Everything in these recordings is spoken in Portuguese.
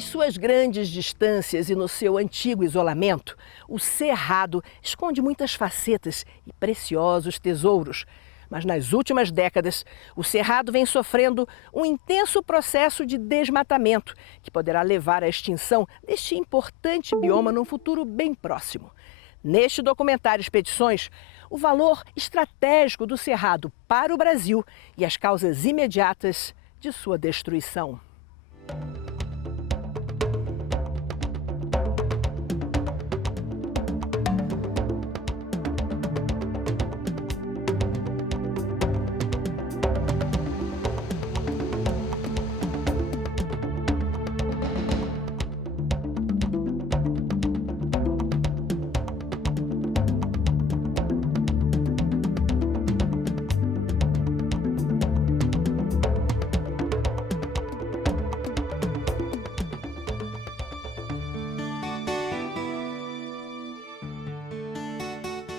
Nas suas grandes distâncias e no seu antigo isolamento, o Cerrado esconde muitas facetas e preciosos tesouros. Mas nas últimas décadas, o Cerrado vem sofrendo um intenso processo de desmatamento que poderá levar à extinção deste importante bioma num futuro bem próximo. Neste documentário Expedições, o valor estratégico do Cerrado para o Brasil e as causas imediatas de sua destruição.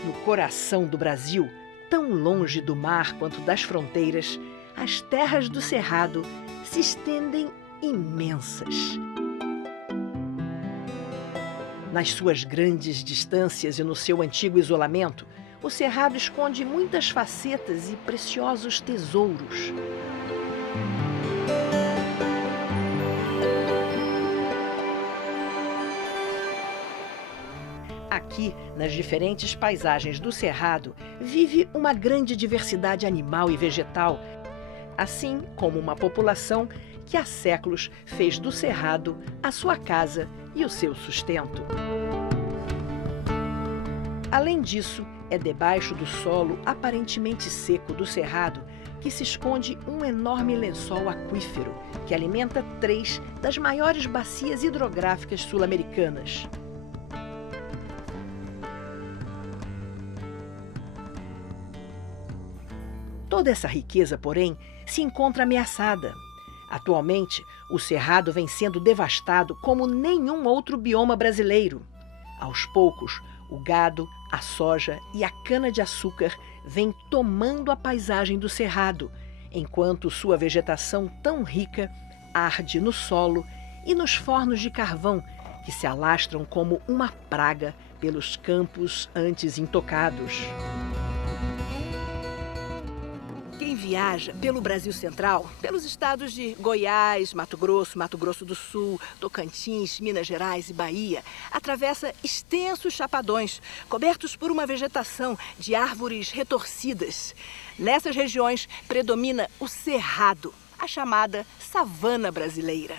No coração do Brasil, tão longe do mar quanto das fronteiras, as terras do Cerrado se estendem imensas. Nas suas grandes distâncias e no seu antigo isolamento, o Cerrado esconde muitas facetas e preciosos tesouros. Aqui, nas diferentes paisagens do Cerrado, vive uma grande diversidade animal e vegetal, assim como uma população que há séculos fez do Cerrado a sua casa e o seu sustento. Além disso, é debaixo do solo aparentemente seco do Cerrado que se esconde um enorme lençol aquífero que alimenta 3 das maiores bacias hidrográficas sul-americanas. Toda essa riqueza, porém, se encontra ameaçada. Atualmente, o Cerrado vem sendo devastado como nenhum outro bioma brasileiro. Aos poucos, o gado, a soja e a cana-de-açúcar vêm tomando a paisagem do Cerrado, enquanto sua vegetação tão rica arde no solo e nos fornos de carvão, que se alastram como uma praga pelos campos antes intocados. Quem viaja pelo Brasil Central, pelos estados de Goiás, Mato Grosso do Sul, Tocantins, Minas Gerais e Bahia, atravessa extensos chapadões, cobertos por uma vegetação de árvores retorcidas. Nessas regiões predomina o cerrado, a chamada savana brasileira.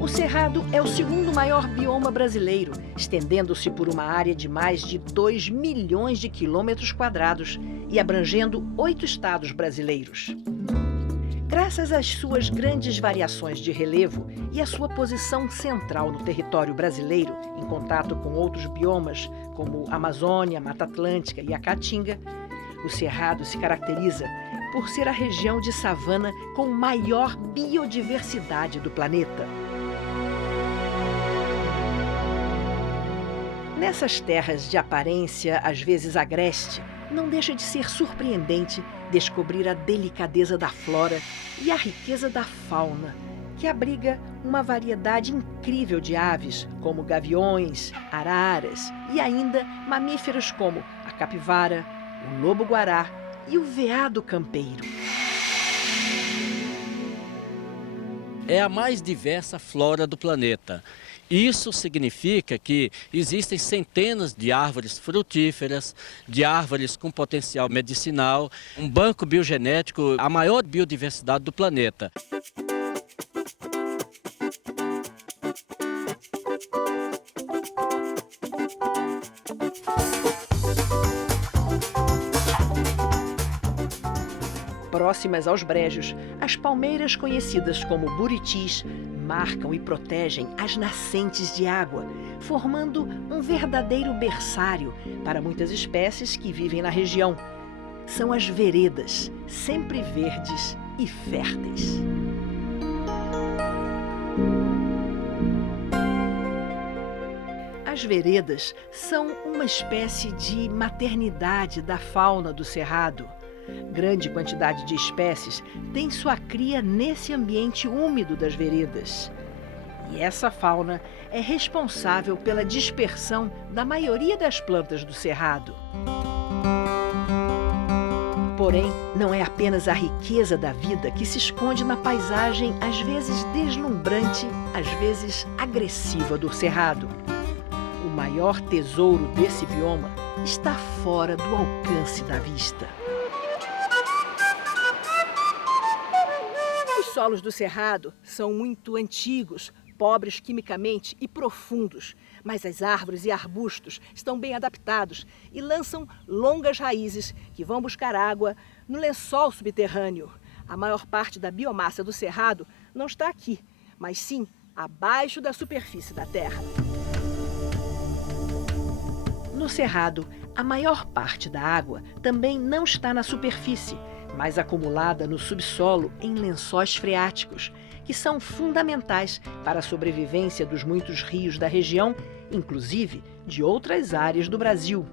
O Cerrado é o segundo maior bioma brasileiro, estendendo-se por uma área de mais de 2 milhões de quilômetros quadrados e abrangendo 8 estados brasileiros. Graças às suas grandes variações de relevo e à sua posição central no território brasileiro, em contato com outros biomas como a Amazônia, a Mata Atlântica e a Caatinga, o Cerrado se caracteriza por ser a região de savana com maior biodiversidade do planeta. Nessas terras de aparência às vezes agreste, não deixa de ser surpreendente descobrir a delicadeza da flora e a riqueza da fauna, que abriga uma variedade incrível de aves, como gaviões, araras e ainda mamíferos como a capivara, o lobo-guará e o veado campeiro. É a mais diversa flora do planeta. Isso significa que existem centenas de árvores frutíferas, de árvores com potencial medicinal, um banco biogenético, a maior biodiversidade do planeta. Próximas aos brejos, as palmeiras conhecidas como buritis marcam e protegem as nascentes de água, formando um verdadeiro berçário para muitas espécies que vivem na região. São as veredas, sempre verdes e férteis. As veredas são uma espécie de maternidade da fauna do Cerrado. Grande quantidade de espécies tem sua cria nesse ambiente úmido das veredas. E essa fauna é responsável pela dispersão da maioria das plantas do cerrado. Porém, não é apenas a riqueza da vida que se esconde na paisagem, às vezes deslumbrante, às vezes agressiva do cerrado. O maior tesouro desse bioma está fora do alcance da vista. Os solos do cerrado são muito antigos, pobres quimicamente e profundos, mas as árvores e arbustos estão bem adaptados e lançam longas raízes que vão buscar água no lençol subterrâneo. A maior parte da biomassa do cerrado não está aqui, mas sim abaixo da superfície da terra. No cerrado, a maior parte da água também não está na superfície, mas acumulada no subsolo em lençóis freáticos, que são fundamentais para a sobrevivência dos muitos rios da região, inclusive de outras áreas do Brasil.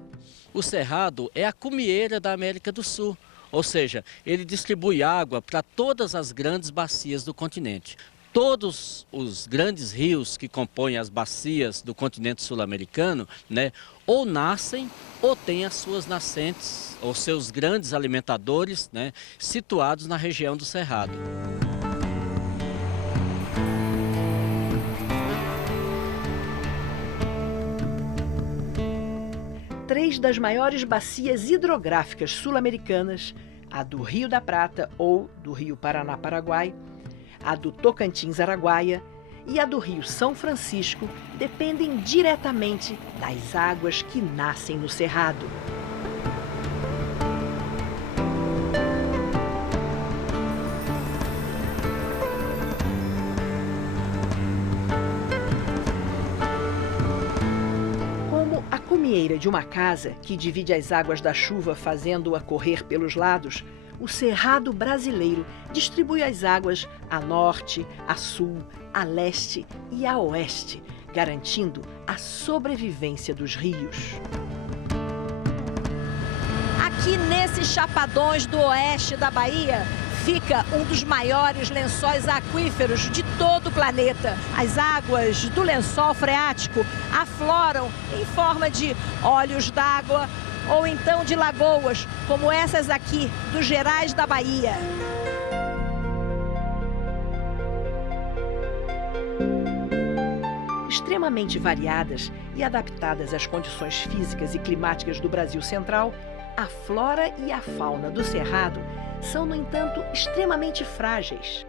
O cerrado é a cumieira da América do Sul, ou seja, ele distribui água para todas as grandes bacias do continente. Todos os grandes rios que compõem as bacias do continente sul-americano, ou nascem ou têm as suas nascentes, ou seus grandes alimentadores, situados na região do cerrado. Três das maiores bacias hidrográficas sul-americanas, a do Rio da Prata ou do Rio Paraná-Paraguai, a do Tocantins-Araguaia e a do Rio São Francisco, dependem diretamente das águas que nascem no cerrado. Como a cumieira de uma casa que divide as águas da chuva fazendo-a correr pelos lados, o cerrado brasileiro distribui as águas a norte, a sul, a leste e a oeste, garantindo a sobrevivência dos rios. Aqui nesses chapadões do oeste da Bahia, fica um dos maiores lençóis aquíferos de todo o planeta. As águas do lençol freático afloram em forma de olhos d'água, ou então de lagoas, como essas aqui, dos Gerais da Bahia. Extremamente variadas e adaptadas às condições físicas e climáticas do Brasil Central, a flora e a fauna do cerrado são, no entanto, extremamente frágeis.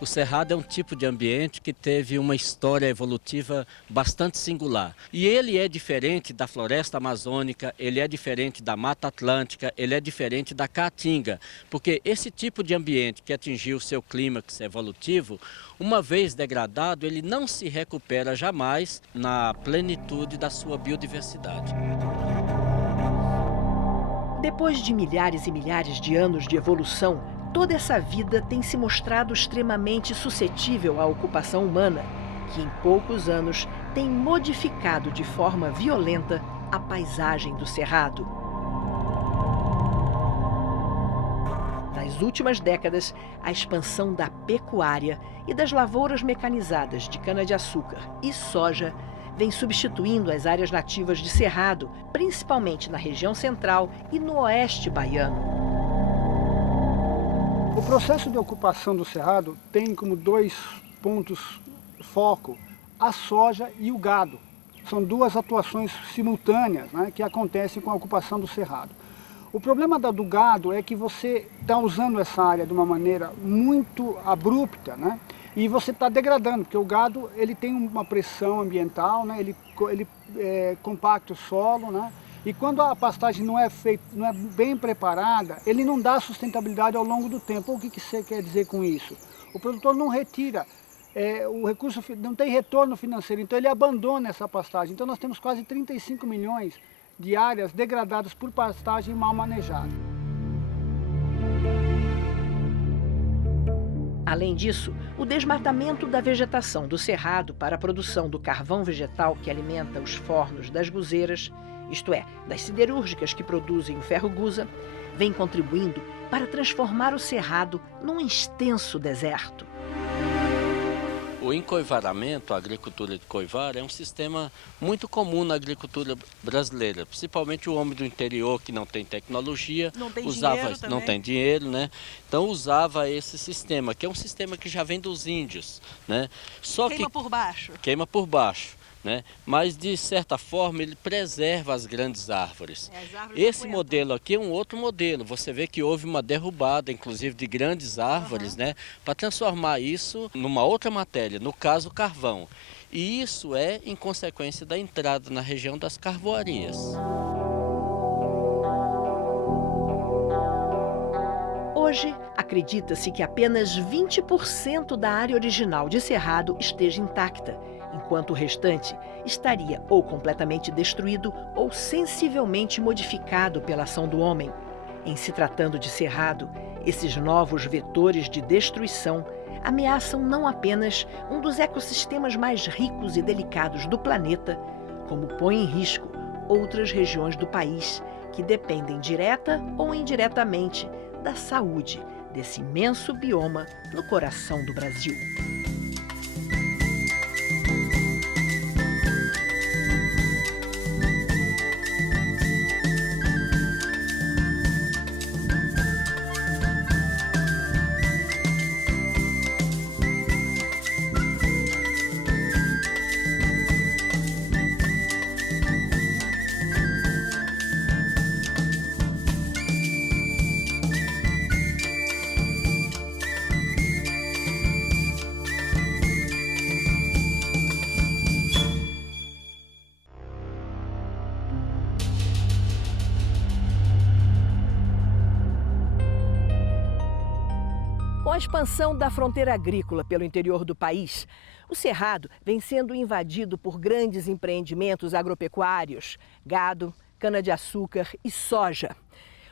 O cerrado é um tipo de ambiente que teve uma história evolutiva bastante singular. E ele é diferente da floresta amazônica, ele é diferente da Mata Atlântica, ele é diferente da Caatinga. Porque esse tipo de ambiente que atingiu seu clímax evolutivo, uma vez degradado, ele não se recupera jamais na plenitude da sua biodiversidade. Depois de milhares e milhares de anos de evolução, toda essa vida tem se mostrado extremamente suscetível à ocupação humana, que em poucos anos tem modificado de forma violenta a paisagem do cerrado. Nas últimas décadas, a expansão da pecuária e das lavouras mecanizadas de cana-de-açúcar e soja vem substituindo as áreas nativas de cerrado, principalmente na região central e no oeste baiano. O processo de ocupação do cerrado tem como dois pontos foco a soja e o gado. São duas atuações simultâneas, que acontecem com a ocupação do cerrado. O problema do gado é que você está usando essa área de uma maneira muito abrupta, e você está degradando, porque o gado ele tem uma pressão ambiental, ele compacta o solo, e quando a pastagem não é bem preparada, ele não dá sustentabilidade ao longo do tempo. O que você quer dizer com isso? O produtor não retira, o recurso não tem retorno financeiro, então ele abandona essa pastagem. Então nós temos quase 35 milhões de áreas degradadas por pastagem mal manejada. Além disso, o desmatamento da vegetação do cerrado para a produção do carvão vegetal que alimenta os fornos das guzeiras, isto é, das siderúrgicas que produzem o ferro-gusa, vem contribuindo para transformar o cerrado num extenso deserto. O encoivaramento, a agricultura de coivar, é um sistema muito comum na agricultura brasileira, principalmente o homem do interior que não tem tecnologia, não tem dinheiro, né? Então usava esse sistema, que é um sistema que já vem dos índios, né? Queima por baixo. Queima por baixo. Né? Mas de certa forma ele preserva as grandes árvores. Esse modelo aqui é um outro modelo. Você vê que houve uma derrubada, inclusive, de grandes árvores, né? Para transformar isso numa outra matéria, no caso carvão. E isso é em consequência da entrada na região das carvoarias. Hoje, acredita-se que apenas 20% da área original de cerrado esteja intacta, enquanto o restante estaria ou completamente destruído ou sensivelmente modificado pela ação do homem. Em se tratando de cerrado, esses novos vetores de destruição ameaçam não apenas um dos ecossistemas mais ricos e delicados do planeta, como põe em risco outras regiões do país que dependem direta ou indiretamente da saúde desse imenso bioma no coração do Brasil. Com a expansão da fronteira agrícola pelo interior do país, o Cerrado vem sendo invadido por grandes empreendimentos agropecuários, gado, cana-de-açúcar e soja.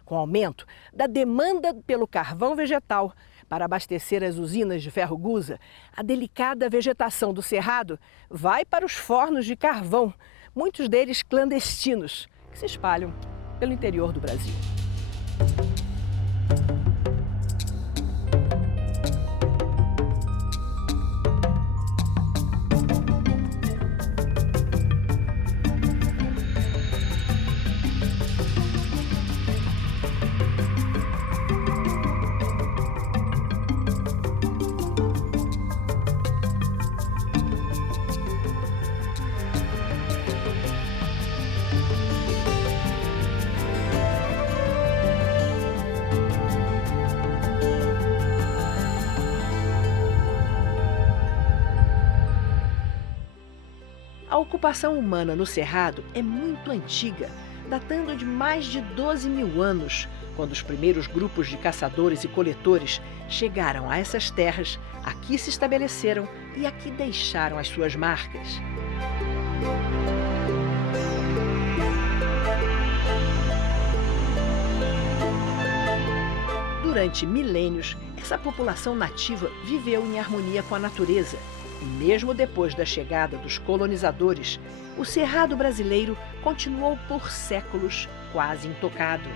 Com o aumento da demanda pelo carvão vegetal para abastecer as usinas de ferro-gusa, a delicada vegetação do Cerrado vai para os fornos de carvão, muitos deles clandestinos, que se espalham pelo interior do Brasil. A ocupação humana no Cerrado é muito antiga, datando de mais de 12 mil anos, quando os primeiros grupos de caçadores e coletores chegaram a essas terras, aqui se estabeleceram e aqui deixaram as suas marcas. Durante milênios, essa população nativa viveu em harmonia com a natureza. E mesmo depois da chegada dos colonizadores, o Cerrado brasileiro continuou por séculos quase intocado.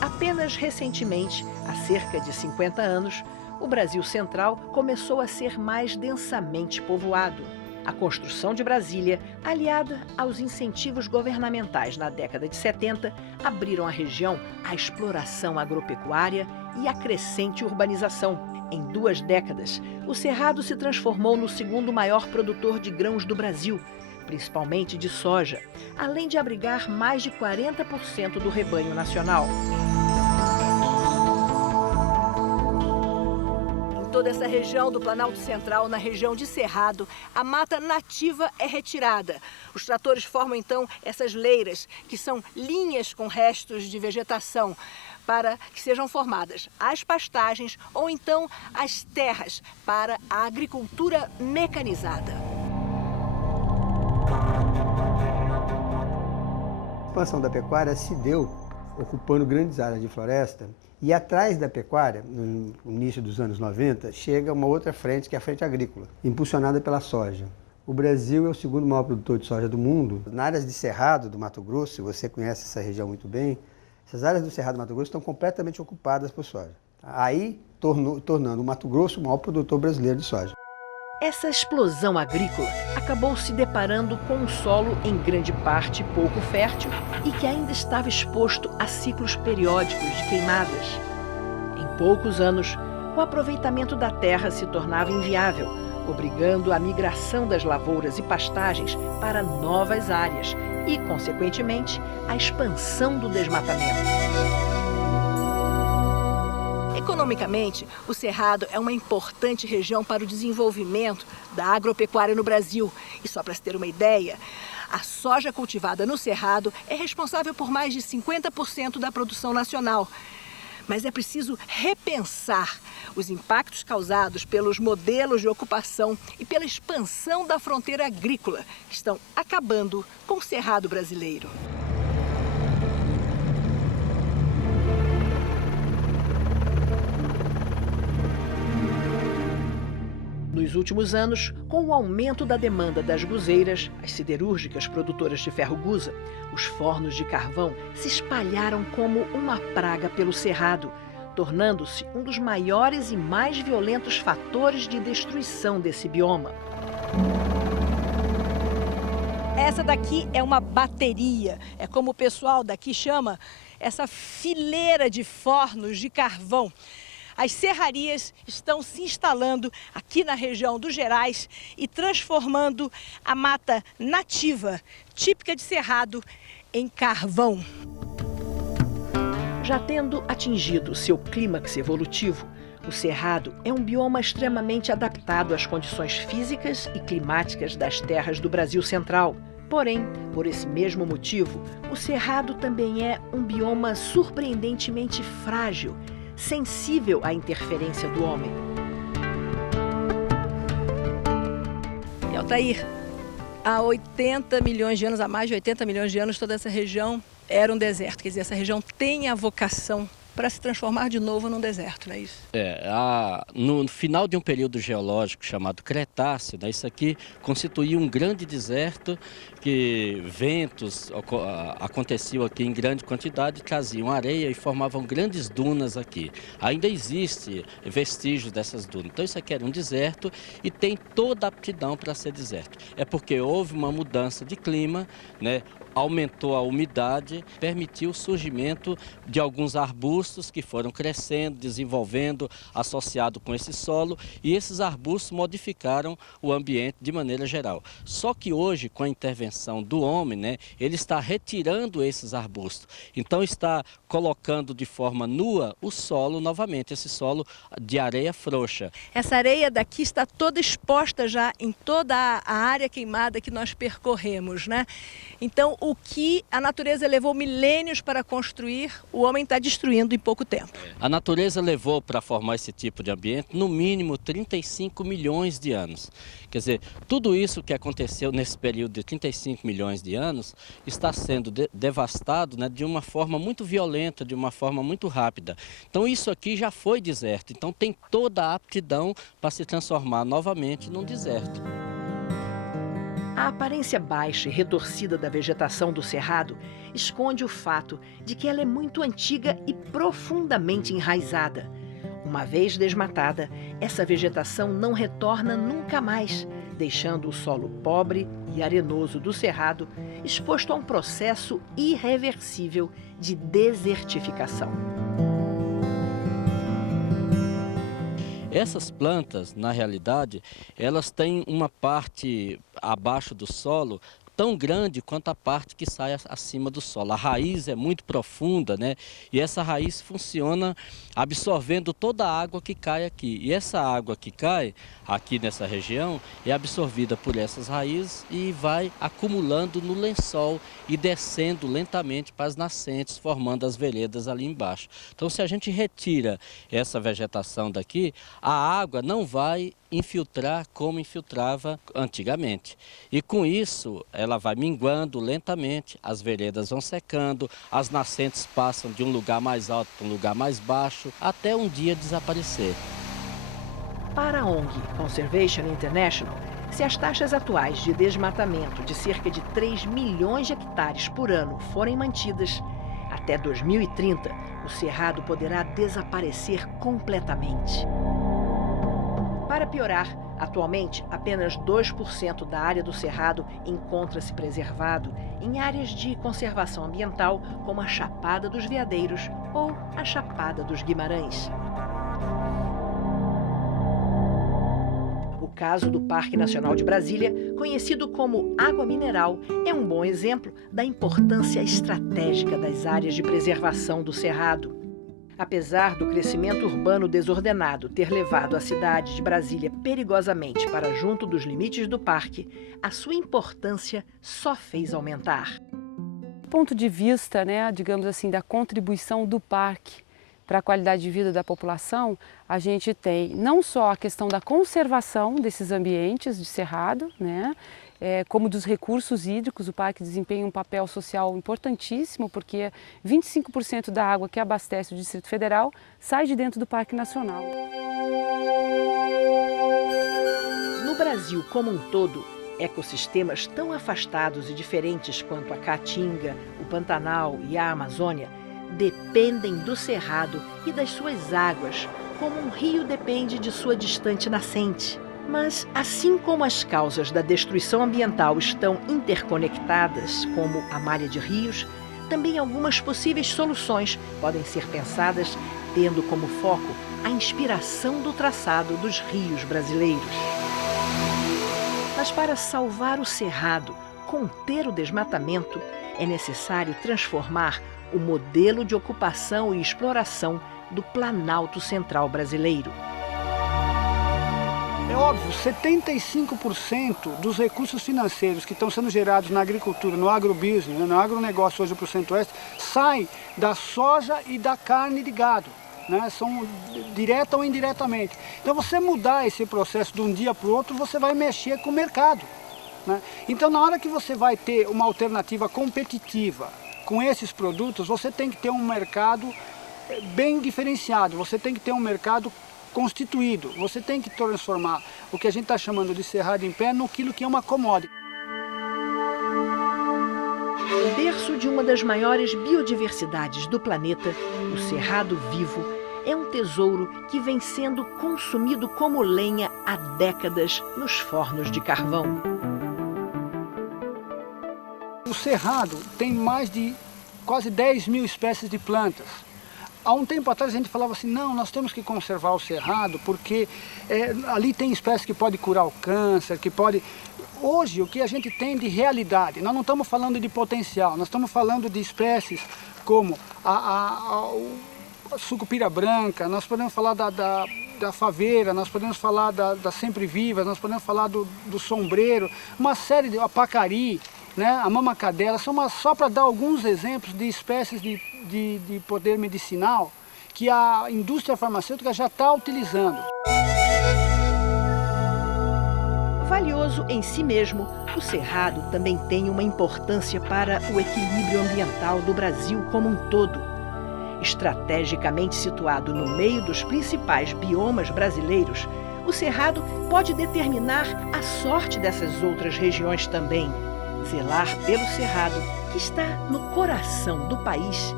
Apenas recentemente, há cerca de 50 anos, o Brasil Central começou a ser mais densamente povoado. A construção de Brasília, aliada aos incentivos governamentais na década de 70, abriram a região à exploração agropecuária e à crescente urbanização. Em 2 décadas, o Cerrado se transformou no segundo maior produtor de grãos do Brasil, principalmente de soja, além de abrigar mais de 40% do rebanho nacional. Toda essa região do Planalto Central, na região de Cerrado, a mata nativa é retirada. Os tratores formam então essas leiras, que são linhas com restos de vegetação, para que sejam formadas as pastagens ou então as terras para a agricultura mecanizada. A expansão da pecuária se deu ocupando grandes áreas de floresta E atrás da pecuária, no início dos anos 90, chega uma outra frente, que é a frente agrícola, impulsionada pela soja. O Brasil é o segundo maior produtor de soja do mundo. Nas áreas de Cerrado do Mato Grosso, você conhece essa região muito bem, essas áreas do Cerrado do Mato Grosso estão completamente ocupadas por soja. Aí, tornando o Mato Grosso o maior produtor brasileiro de soja. Essa explosão agrícola acabou se deparando com um solo em grande parte pouco fértil e que ainda estava exposto a ciclos periódicos de queimadas. Em poucos anos, o aproveitamento da terra se tornava inviável, obrigando a migração das lavouras e pastagens para novas áreas e, consequentemente, a expansão do desmatamento. Economicamente, o Cerrado é uma importante região para o desenvolvimento da agropecuária no Brasil. E só para se ter uma ideia, a soja cultivada no Cerrado é responsável por mais de 50% da produção nacional. Mas é preciso repensar os impactos causados pelos modelos de ocupação e pela expansão da fronteira agrícola, que estão acabando com o Cerrado brasileiro. Nos últimos anos, com o aumento da demanda das guzeiras, as siderúrgicas produtoras de ferro-gusa, os fornos de carvão se espalharam como uma praga pelo Cerrado, tornando-se um dos maiores e mais violentos fatores de destruição desse bioma. Essa daqui é uma bateria, é como o pessoal daqui chama essa fileira de fornos de carvão. As serrarias estão se instalando aqui na região dos Gerais e transformando a mata nativa, típica de Cerrado, em carvão. Já tendo atingido seu clímax evolutivo, o Cerrado é um bioma extremamente adaptado às condições físicas e climáticas das terras do Brasil Central. Porém, por esse mesmo motivo, o Cerrado também é um bioma surpreendentemente frágil, sensível à interferência do homem. E Altair, há 80 milhões de anos, há mais de 80 milhões de anos, toda essa região era um deserto. Quer dizer, essa região tem a vocação para se transformar de novo num deserto, não é isso? No final de um período geológico chamado Cretáceo, né, isso aqui constituía um grande deserto que ventos aconteciam aqui em grande quantidade, traziam areia e formavam grandes dunas aqui. Ainda existe vestígios dessas dunas. Então isso aqui era um deserto e tem toda a aptidão para ser deserto. É porque houve uma mudança de clima, né? Aumentou a umidade, permitiu o surgimento de alguns arbustos que foram crescendo, desenvolvendo, associado com esse solo, e esses arbustos modificaram o ambiente de maneira geral. Só que hoje, com a intervenção do homem, né, ele está retirando esses arbustos, então está colocando de forma nua o solo novamente, esse solo de areia frouxa. Essa areia daqui está toda exposta já em toda a área queimada que nós percorremos, né? Então, o que a natureza levou milênios para construir, o homem está destruindo em pouco tempo. A natureza levou para formar esse tipo de ambiente, no mínimo, 35 milhões de anos. Quer dizer, tudo isso que aconteceu nesse período de 35 milhões de anos está sendo devastado, né, de uma forma muito violenta, de uma forma muito rápida. Então, isso aqui já foi deserto. Então, tem toda a aptidão para se transformar novamente num deserto. A aparência baixa e retorcida da vegetação do Cerrado esconde o fato de que ela é muito antiga e profundamente enraizada. Uma vez desmatada, essa vegetação não retorna nunca mais, deixando o solo pobre e arenoso do Cerrado exposto a um processo irreversível de desertificação. Essas plantas, na realidade, elas têm uma parte abaixo do solo tão grande quanto a parte que sai acima do solo. A raiz é muito profunda, né? E essa raiz funciona absorvendo toda a água que cai aqui. E essa água que cai aqui nessa região é absorvida por essas raízes e vai acumulando no lençol e descendo lentamente para as nascentes, formando as veredas ali embaixo. Então, se a gente retira essa vegetação daqui, a água não vai infiltrar como infiltrava antigamente. E com isso, ela vai minguando lentamente, as veredas vão secando, as nascentes passam de um lugar mais alto para um lugar mais baixo, até um dia desaparecer. Para a ONG Conservation International, se as taxas atuais de desmatamento de cerca de 3 milhões de hectares por ano forem mantidas, até 2030, o cerrado poderá desaparecer completamente. Para piorar, atualmente apenas 2% da área do cerrado encontra-se preservado em áreas de conservação ambiental como a Chapada dos Veadeiros ou a Chapada dos Guimarães. O caso do Parque Nacional de Brasília, conhecido como Água Mineral, é um bom exemplo da importância estratégica das áreas de preservação do cerrado. Apesar do crescimento urbano desordenado ter levado a cidade de Brasília perigosamente para junto dos limites do parque, a sua importância só fez aumentar. Do ponto de vista, digamos assim, da contribuição do parque para a qualidade de vida da população, a gente tem não só a questão da conservação desses ambientes de cerrado, como dos recursos hídricos. O parque desempenha um papel social importantíssimo, porque 25% da água que abastece o Distrito Federal sai de dentro do Parque Nacional. No Brasil como um todo, ecossistemas tão afastados e diferentes quanto a Caatinga, o Pantanal e a Amazônia dependem do cerrado e das suas águas, como um rio depende de sua distante nascente. Mas, assim como as causas da destruição ambiental estão interconectadas, como a malha de rios, também algumas possíveis soluções podem ser pensadas tendo como foco a inspiração do traçado dos rios brasileiros. Mas para salvar o cerrado, conter o desmatamento, é necessário transformar o modelo de ocupação e exploração do Planalto Central brasileiro. É óbvio, 75% dos recursos financeiros que estão sendo gerados na agricultura, no agrobusiness, no agronegócio hoje para o Centro-Oeste, sai da soja e da carne de gado, são direta ou indiretamente. Então, você mudar esse processo de um dia para o outro, você vai mexer com o mercado. Então, na hora que você vai ter uma alternativa competitiva com esses produtos, você tem que ter um mercado bem diferenciado, você tem que ter um mercado constituído, você tem que transformar o que a gente está chamando de cerrado em pé naquilo que é uma commodity. O berço de uma das maiores biodiversidades do planeta, o cerrado vivo, é um tesouro que vem sendo consumido como lenha há décadas nos fornos de carvão. O cerrado tem mais de quase 10 mil espécies de plantas. Há um tempo atrás a gente falava assim, não, nós temos que conservar o cerrado porque ali tem espécies que podem curar o câncer, que pode... Hoje, o que a gente tem de realidade, nós não estamos falando de potencial, nós estamos falando de espécies como a sucupira branca, nós podemos falar da faveira, nós podemos falar da sempre-viva, nós podemos falar do sombreiro, uma série de... a pacari, a mamacadela, só para dar alguns exemplos de espécies de poder medicinal que a indústria farmacêutica já está utilizando. Valioso em si mesmo, o cerrado também tem uma importância para o equilíbrio ambiental do Brasil como um todo. Estrategicamente situado no meio dos principais biomas brasileiros, o cerrado pode determinar a sorte dessas outras regiões também. Zelar pelo cerrado, que está no coração do país,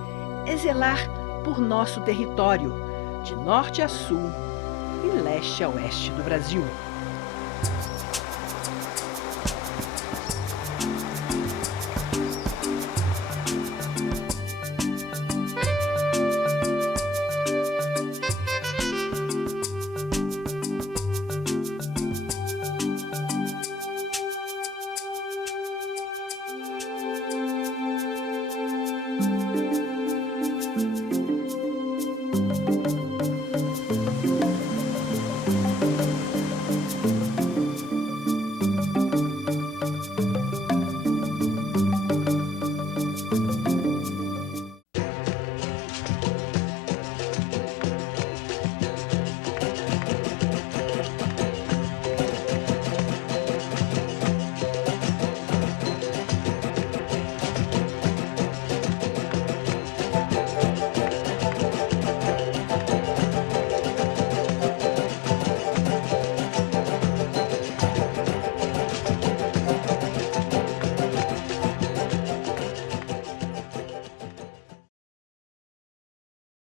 é zelar por nosso território, de norte a sul e leste a oeste do Brasil.